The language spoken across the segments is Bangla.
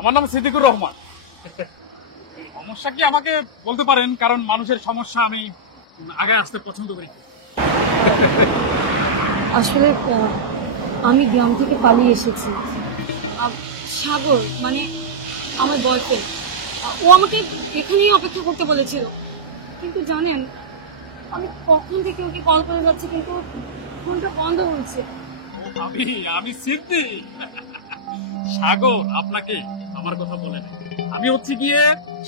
আমার নাম সিদ্দিকুর রহমান। সমস্যা কি আমাকে বলতে পারেন, কারণ মানুষের সমস্যা আমি আগে আসতে পছন্দ করি। আসলে আমি গ্রাম থেকে পালিয়ে এসেছি। সাগর মানে আমার বয়ফ্রেন্ড, ও আমাকে এখানেই অপেক্ষা করতে বলেছিল, কিন্তু জানেন আমি কখন থেকে ওকে কল করে যাচ্ছি কিন্তু ফোনটা বন্ধ হয়েছে। আমি সিদ্দিক। সাগর আপনাকে আমার কথা বলেন, আমি হচ্ছে গিয়ে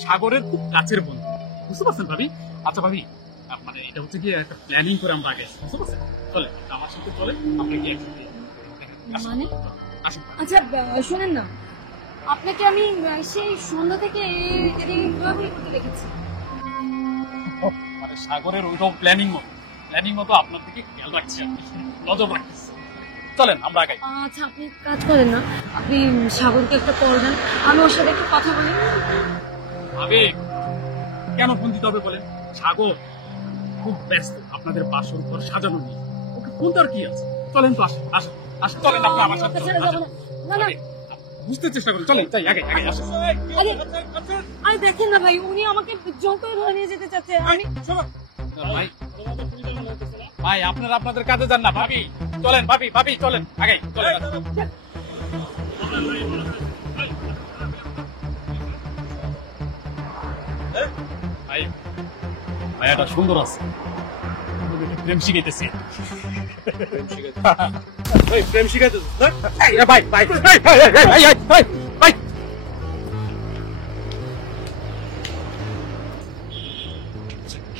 সাগরের খুব কাছের বন্ধু, বুঝতে পারছেন ভাবি? আচ্ছা ভাবি, মানে এটা হচ্ছে গিয়ে একটা প্ল্যানিং করে আমরা আগে বুঝতে পারছেন। চলে আমার সাথে চলে, আমরা গিয়ে একসাথে মানে আসুন। আচ্ছা শোনেন না, আপনাকে আমি সেই সন্ধ্যা থেকে এদিকে ঘোরাঘুরি করতে দেখেছি। মানে সাগরের ওইরকম প্ল্যানিং মতো আপনার দিকে খেয়াল রাখছি, আপনি নজর রাখতেছি। চলেন আমরা আগাই। আচ্ছা আপনি কাজ করেন না, আপনি সাগরকে একটা কল দেন, আমি ওর সাথে একটু কথা বলি। ভাবে কেন ফোন দিতে হবে বলেন? সাগর খুব ব্যস্ত আপনাদের বাসর ঘর সাজানো নিয়ে, ওকে ফোন দেওয়ার কি আছে? চলেন তো, আসেন আসেন আসেন, চলেন আপনি আমার সাথে ছেড়ে যাবো না। না না, বুঝতে চেষ্টা করুন, চলেন যাই আগে আগে আসেন। আরে দেখেন না ভাই, উনি আমাকে জোর করে ধরে নিয়ে যেতে চাচ্ছে। আমি ভাই ভাই আপনারা আপনাদের কাজে যান না, ভাবি চলেন, ভাবি চলেন আগে চলেন। ভাই ভাইয়াটা সুন্দর আছে, প্রেম শিখাইতেছি। প্রেম শিখাইতে ভাই ভাই ভাই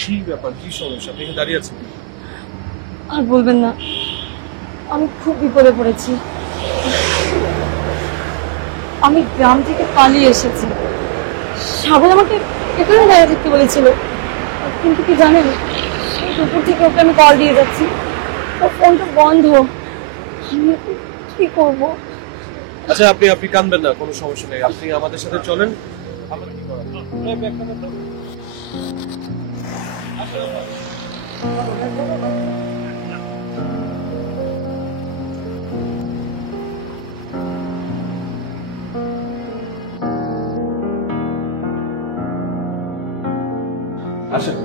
কি ব্যাপার, কি সমস্যা? আপনি এখানে দাঁড়িয়ে আছেন? আর বলবেন না, আমি খুব বিপদে পড়েছি। আমি গ্রাম থেকে পালিয়ে এসেছি। সাগর আমাকে এখানে দাঁড়িয়ে থাকতে বলেছিল, কিন্তু কি জানেন, সেই দুপুর থেকে ওকে আমি কল দিয়ে যাচ্ছি, ওর ফোনটা বন্ধ। আমি এখন কি করবো? আচ্ছা আপনি আপনি কাঁদবেন না, কোনো সমস্যা নেই, আপনি আমাদের সাথে চলেন। আমরা কি করার? আসেন,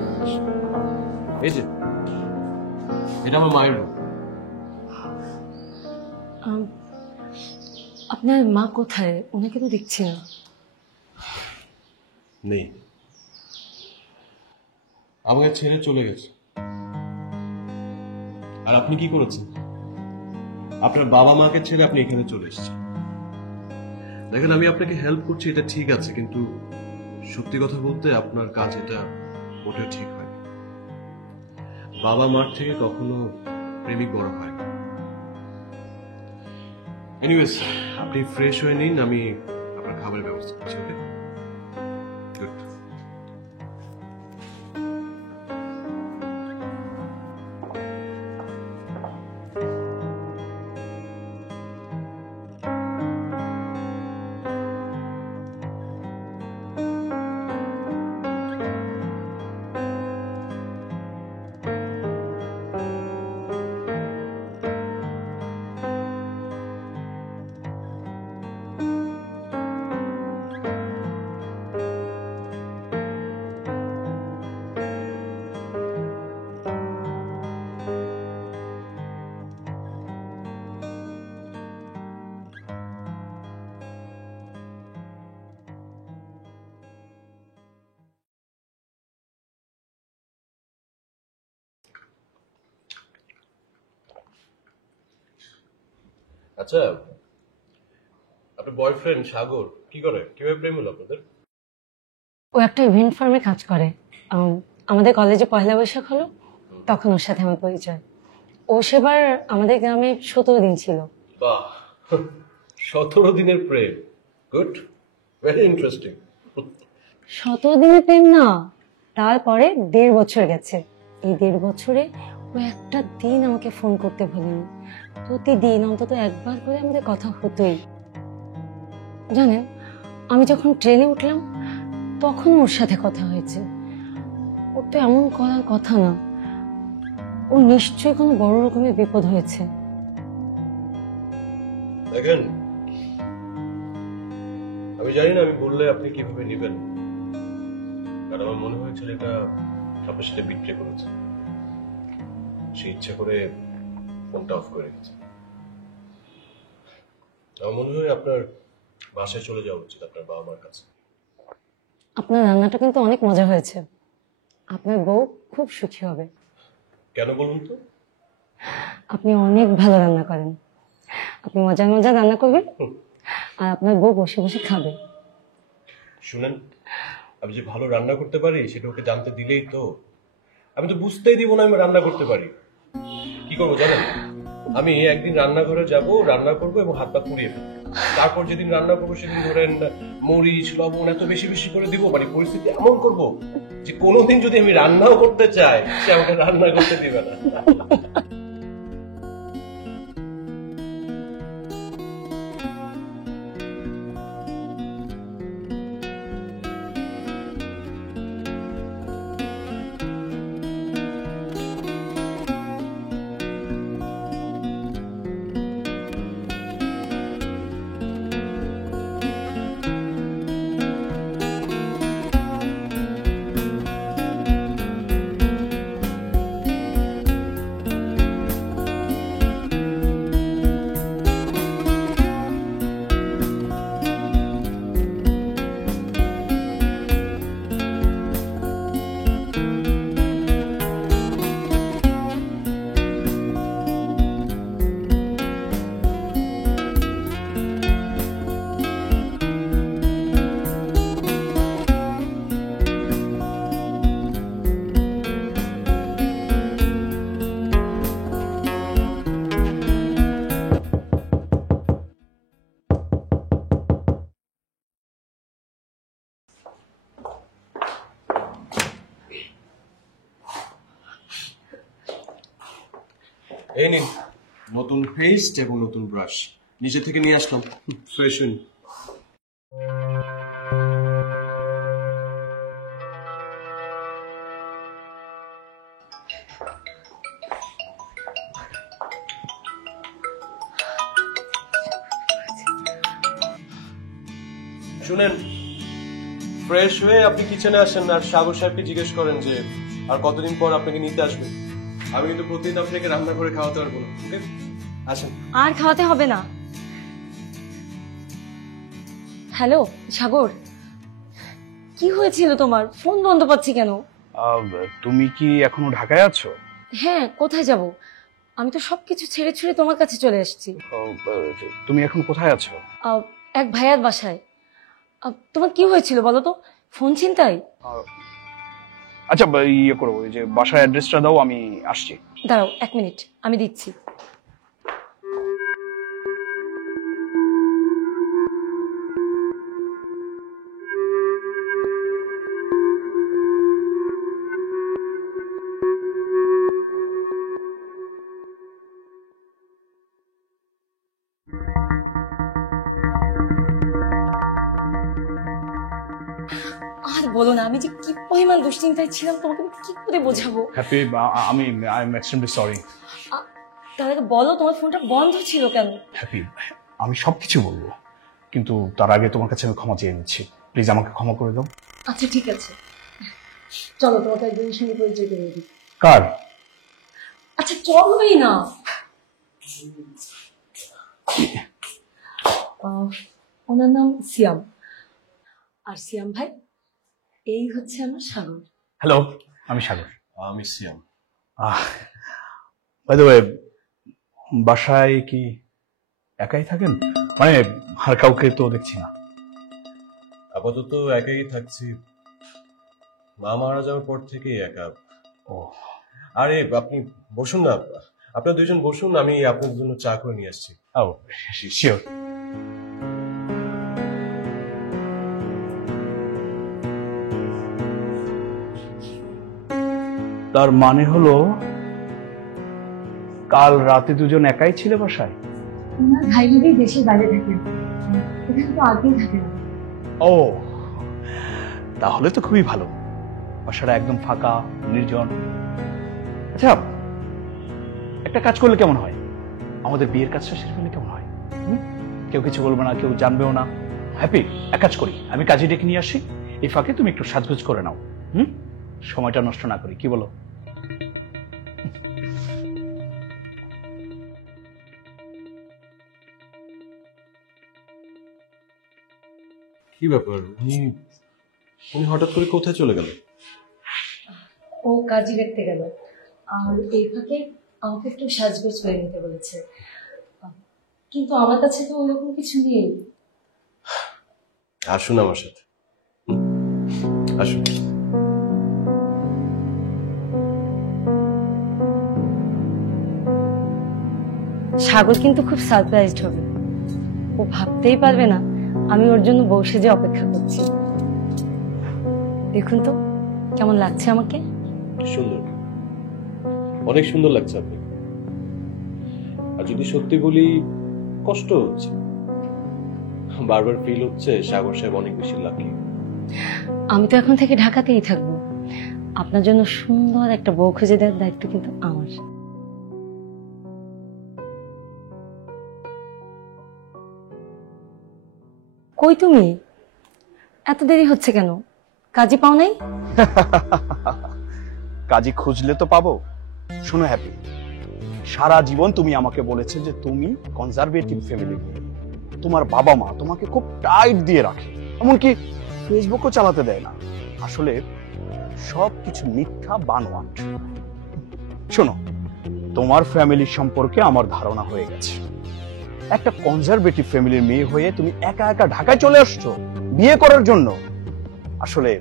এই যে এটা আমার মায়ের রুম। আপনার মা কোথায়? ওনাকে তো দেখছি না। নেই, আমাকে ছেড়ে চলে গেছে। আর আপনি কি করেছেন? আপনার বাবা মাকে ছেড়ে আপনি এখানে চলে এসেছেন। দেখেন, আমি আপনাকে হেল্প করছি, এটা ঠিক আছে, কিন্তু সত্যি কথা বলতে আপনার কাজ এটা মোটেও ঠিক হয়। বাবা মার থেকে কখনো প্রেমিক বড় হয় না। এনিওয়েজ, আপনি ফ্রেশ হয়ে নিন, আমি আপনার খাবারের ব্যবস্থা করছি। ওকে, গুড। আচ্ছা, আপনার বয়ফ্রেন্ড সাগর কি করে, কিভাবে প্রেম হলো আপনাদের? ও একটা ইভেন্ট ফার্মে কাজ করে। আমাদের কলেজে পয়লা বৈশাখ হলো, তখন ওর সাথে আমার পরিচয়। ও সেবার আমাদের গ্রামে 17 দিন ছিল। বাহ, 17 দিনের প্রেম, গুড, ভেরি ইন্টারেস্টিং। 17 দিনের প্রেম না, তারপরে 1.5 বছর গেছে। এই 1.5 বছরে ও একটা দিন আমাকে ফোন করতে ভুলেনি। প্রতিদিন অন্তত একবার করে আমাদের কথা হতোই। জানেন, আমি যখন ট্রেনে উঠলাম তখন ওর সাথে কথা হয়েছে। ওর তো এমন করার কথা না, ও নিশ্চয়ই কোনো বড় রকমের বিপদ হয়েছে। দেখেন, আমি জানি না আমি বললে আপনি কিভাবে নেবেন, কারণ আমার মনে হয় ছেলেটা আপনার সাথে বিট্রে করেছে। সে ইচ্ছা করে ফোনটা অফ করে রেখেছে। আমার মনে হয় আপনার বাসায় চলে যাওয়া উচিত, আপনার বাবা মার কাছে। আপনার রান্নাটা কিন্তু অনেক মজা হয়েছে, আপনার বউ খুব সুখী হবে। কেন বলুন তো? আপনি অনেক ভালো রান্না করেন, আপনি মজার মজার রান্না করবেন আর আপনার বউ বসে বসে খাবে। শুনেন, আমি যে ভালো রান্না করতে পারি সেটা ওকে জানতে দিলেই তো। আমি তো বুঝতেই দিব না আমি রান্না করতে পারি। কি করবো জানেন? আমি একদিন রান্নাঘরে যাব, রান্না করব এবং হাত পা পুড়িয়ে ফেলবো। তারপর যেদিন রান্না করবো সেদিন ধরেন মরিচ লবণ এত বেশি বেশি করে দিব, মানে পরিস্থিতি এমন করব যে কোনোদিন যদি আমি রান্নাও করতে চাই সে আমাকে রান্না করতে দিবে না। এই নিন নতুন পেস্ট এবং নতুন ব্রাশ, নিচে থেকে নিয়ে আসলাম, ফ্রেশ হইন। শুনেন, ফ্রেশ হয়ে আপনি কিচেনে আসেন আর সাগর সাহেবকে জিজ্ঞেস করেন যে আর কতদিন পর আপনাকে নিতে আসবে। আমি কিন্তু প্রতিদিন আপনাকে রান্না করে খাওয়াতে পারবো না। ওকে, আসেন। আর খাওয়াতে হবে না। হ্যালো সাগর, কি হয়েছিল তোমার? ফোন বন্ধ পাচ্ছি কেন? তুমি কি এখনো ঢাকায় আছো? হ্যাঁ, কোথায় যাব? আমি তো সবকিছু ছেড়ে ছুড়ে তোমার কাছে চলে এসেছি। তুমি এখন কোথায় আছো? এক ভাইয়ার বাসায়। তোমার কি হয়েছিল বলো তো? ফোন ছিনতাই? আচ্ছা, ইয়ে করো, ওই যে বাসার অ্যাড্রেসটা দাও, আমি আসছি। দাঁড়াও 1 মিনিট, আমি দিচ্ছি। আর বলো না, আমি যে কি পরিমাণ দুশ্চিন্তায় ছিলাম তোমাকে আমি কি করে বোঝাবো। Happy, I am extremely sorry. তার আগে বলো তোমার ফোনটা বন্ধ ছিল কেন? হ্যাপি, আমি সবকিছু বলবো, কিন্তু তার আগে তোমার কাছে আমি ক্ষমা চেয়ে নিচ্ছি। প্লিজ আমাকে ক্ষমা করে দাও। আচ্ছা ঠিক আছে, চলো তোমাকে একজনের সঙ্গে পরিচয় করে দিই। কার? আচ্ছা চলোই না। ওনার নাম সিয়াম, আর সিয়াম ভাই এই হচ্ছে আমার সাগর। হ্যালো, আমি সাগর। আমি সিয়াম। বাই দ্য ওয়ে, বাসায় কি একাই থাকেন? মানে আর কাউকে তো দেখছি না। আপাতত একাই থাকছি, মা মারা যাওয়ার পর থেকে একা। ও, আরে আপনি বসুন না, আপনারা দুজন বসুন, আমি আপনাদের জন্য চা করে নিয়ে আসছি। ও শিওর। তার মানে হলো কাল রাতে দুজন একাই ছিল বাসায়? ওনার ভাই ভাবি দেশের বাইরে থাকেন, এখানে তো আগেই থাকে না। ও, তাহলে তো খুবই ভালো, বাসাটা একদম ফাঁকা নির্জন। আচ্ছা, একটা কাজ করলে কেমন হয়? আমাদের বিয়ের কাজটা শেষ হলে কেমন হয়? কেউ কিছু বলবে না, কেউ জানবেও না, হ্যাপি, এক কাজ করি, আমি কাজে ডেকে নিয়ে আসি, এই ফাঁকে তুমি একটু সাজগোজ করে নাও। সময়টা নষ্ট না করি, কি বলো? কি ব্যাপার, উনি উনি হঠাৎ করে কোথায় চলে গেল? ও কাজে দেখতে গেল, আর এই ফাঁকে আমাকে একটু সাজগোজ করে নিতে বলেছে, কিন্তু আমার কাছে তো ওরকম কিছু নেই। আসুন আমার সাথে, আসুন। সাগর কিন্তু খুব সারপ্রাইজড হবে, ও ভাবতেই পারবে না আমি ওর জন্য বউ সেজে অপেক্ষা করছি। দেখুন তো কেমন লাগছে আমাকে। সুন্দর, অনেক সুন্দর লাগছে আপনি। আর যদি সত্যি বলি, কষ্ট হচ্ছে, বারবার ফিল হচ্ছে সাগর সাহেব অনেক বেশি লাকি। আমি তো এখন থেকে ঢাকাতেই থাকবো, আপনার জন্য সুন্দর একটা বউ খুঁজে দেওয়ার দায়িত্ব কিন্তু আমার। কই তুমি, এত দেরি হচ্ছে কেন? কাজে পাও নাই? কাজে খুঁজলে তো পাবো। শোনো হ্যাপি, সারা জীবন তুমি আমাকে বলেছে যে তুমি কনজারভেটিভ ফ্যামিলি, তোমার বাবা মা তোমাকে খুব টাইট দিয়ে রাখে, এমনকি ফেসবুকও চালাতে দেয় না। আসলে সবকিছু মিথ্যা, বানোয়াট। শোনো, তোমার ফ্যামিলি সম্পর্কে আমার ধারণা হয়ে গেছে। একটা কনজারভেটিভ ফ্যামিলির মেয়ে হয়ে তুমি একা একা ঢাকায় চলে আসছো বিয়ে করার জন্য। আসলে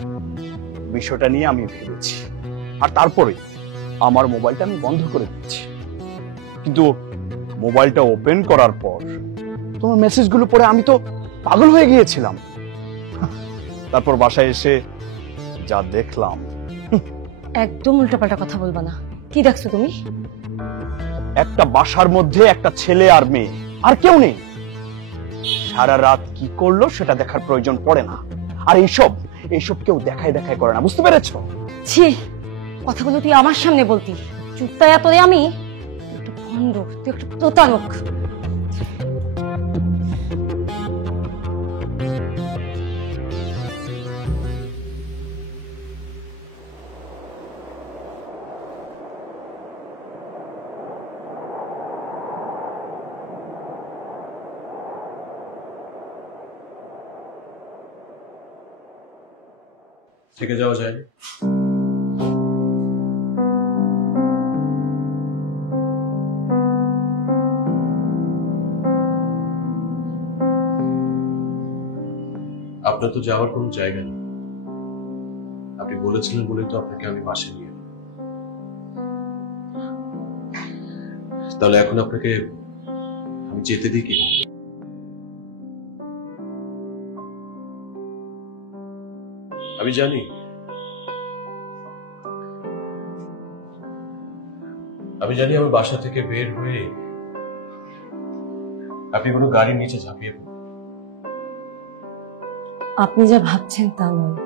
বিষয়টা নিয়ে আমি ভেবেছি, আর তারপরে আমার মোবাইলটা আমি বন্ধ করে দিচ্ছি। কিন্তু মোবাইলটা ওপেন করার পর তোমার মেসেজগুলো পড়ে আমি তো পাগল হয়ে গিয়েছিলাম। তারপর বাসায় এসে যা দেখলাম। একদম উল্টাপাল্টা কথা বলবা না। কি দেখছো তুমি? একটা বাসার মধ্যে একটা ছেলে আর মেয়ে, আর কেউ নেই। সারা রাত কি করলো সেটা দেখার প্রয়োজন পড়ে না। আর এইসব কেউ দেখায় দেখায় করে না, বুঝতে পেরেছো? ছি, কথাগুলো তুই আমার সামনে বলতি? চুপটায়া তোরে আমি? তুই একটু ভণ্ড, তুই একটু প্রতারক। থেকে যাওয়া যায় না? আপনার তো যাওয়ার কোনো জায়গা নেই। আপনি বলেছিলেন বলেই তো আপনাকে আমি বাসে নিয়ে এলাম। তাহলে এখন আপনাকে আমি যেতে দিই কি? আমি জানি আমার বাসা থেকে বের হয়ে আপনি কোনো গাড়ির নিচে ঝাঁপিয়ে পড়বেন। আপনি যা ভাবছেন তা নয়,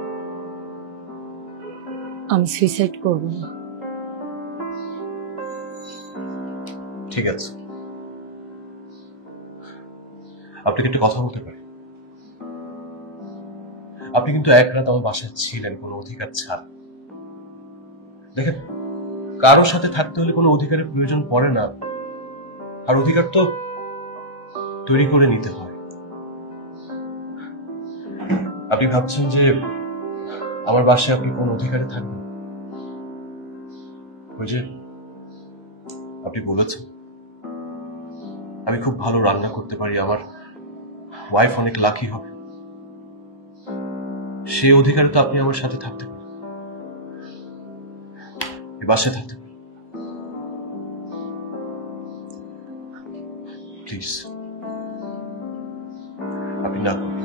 আমি সুইসাইড করব না। ঠিক আছে, আপনাকে একটা কথা বলতে পারি? আপনি কিন্তু এক রাত আমার বাসায় ছিলেন কোনো অধিকার ছাড়া। দেখেন, কারোর সাথে থাকতে হলে কোনো অধিকারের প্রয়োজন পড়ে না, আর অধিকার তো তৈরি করে নিতে হয়। আপনি ভাবছেন যে আমার বাসায় আপনি কোন অধিকারে থাকবেন? ওই যে আপনি বলেছেন আমি খুব ভালো রান্না করতে পারি, আমার ওয়াইফ অনেক লাকি হবে, সেই অধিকারে তো আপনি আমার সাথে থাকতে পারেন, এই বাসায় থাকতে পারেন। প্লিজ আপনি না করুন।